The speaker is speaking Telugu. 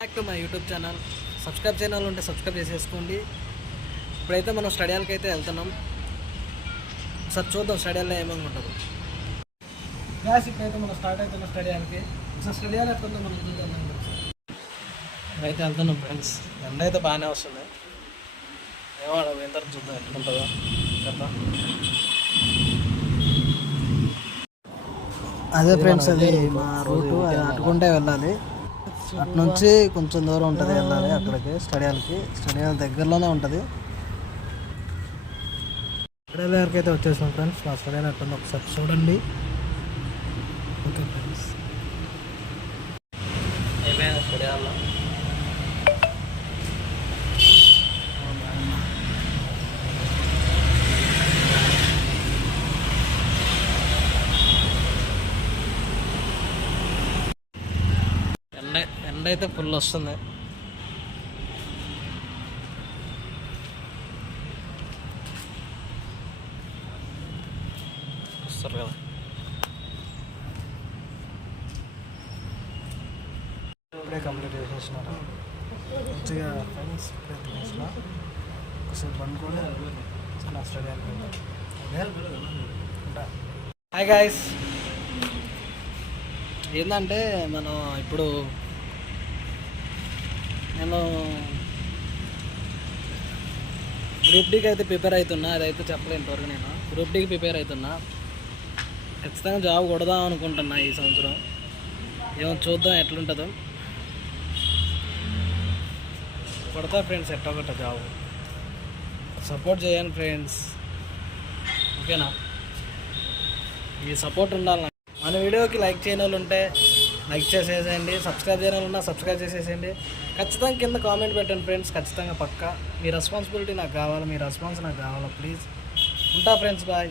Back to my YouTube channel. Channel ఉంటే సబ్స్క్రైబ్ చేసేసుకోండి. ఇప్పుడైతే మనం స్టడియాలకి అయితే వెళ్తున్నాం. ఒకసారి చూద్దాం స్టడియాల్లో ఏమేమి ఉంటుంది. క్లాస్ ఇప్పుడైతే మనం స్టార్ట్ అవుతున్నాం స్టడియాలకి. ఒకసారి స్టడియాలు ఎట్లుందో మనం చూద్దాం. ఇప్పుడైతే వెళ్తున్నాం ఫ్రెండ్స్. ఎండ అయితే బాగానే వస్తుంది. ఏమో ఎంత చూద్దాం ఎట్లుంటుందో కదా. అదే ఫ్రెండ్స్, అది మా రూటు. అది అటుకుంటే వెళ్ళాలి. అటు నుంచి కొంచెం దూరం ఉంటుంది వెళ్ళాలి అక్కడికి. స్టడియాల దగ్గరలోనే ఉంటుంది. స్టడియాల దగ్గరికి అయితే వచ్చేసాం ఫ్రెండ్స్. మా స్టడియాలు ఎట్లా ఒకసారి చూడండి. ఓకే ఫ్రెండ్స్, అయిపోయింది స్టడియాల్లో. ఎండ అయితే ఫుల్ వస్తుంది. వస్తారు కదా. ఇప్పుడే కంప్లీట్ చేసేసినారు మంచిగా ఫ్రెండ్స్. ఇప్పుడే తినేసిన ఒకసారి బండుకొని నా స్టడియానికి వెళ్తాం. హాయ్ గాయస్, ఏంటంటే మనం ఇప్పుడు నేను గ్రూప్ డీకి అయితే ప్రిపేర్ అవుతున్నా. అదైతే చెప్పలేదు ఇంతవరకు. నేను గ్రూప్ డీకి ప్రిపేర్ అవుతున్నా. ఖచ్చితంగా జాబ్ కొడదాం అనుకుంటున్నా ఈ సంవత్సరం. ఏమో చూద్దాం ఎట్లుంటుందో. కొడతా ఫ్రెండ్స్, ఎట్టొకట జాబ్. సపోర్ట్ చేయండి ఫ్రెండ్స్, ఓకేనా? ఈ సపోర్ట్ ఉండాలి నాకు. మన వీడియోకి లైక్ చేయని వాళ్ళు ఉంటే లైక్ చేసేసేయండి. సబ్స్క్రైబ్ చేయని వాళ్ళు ఉన్నా సబ్స్క్రైబ్ చేసేసేయండి. ఖచ్చితంగా కింద కామెంట్ పెట్టండి ఫ్రెండ్స్. ఖచ్చితంగా పక్కా మీ రెస్పాన్సిబిలిటీ నాకు కావాలి. మీ రెస్పాన్స్ నాకు కావాలి ప్లీజ్. ఉంటా ఫ్రెండ్స్, బాయ్.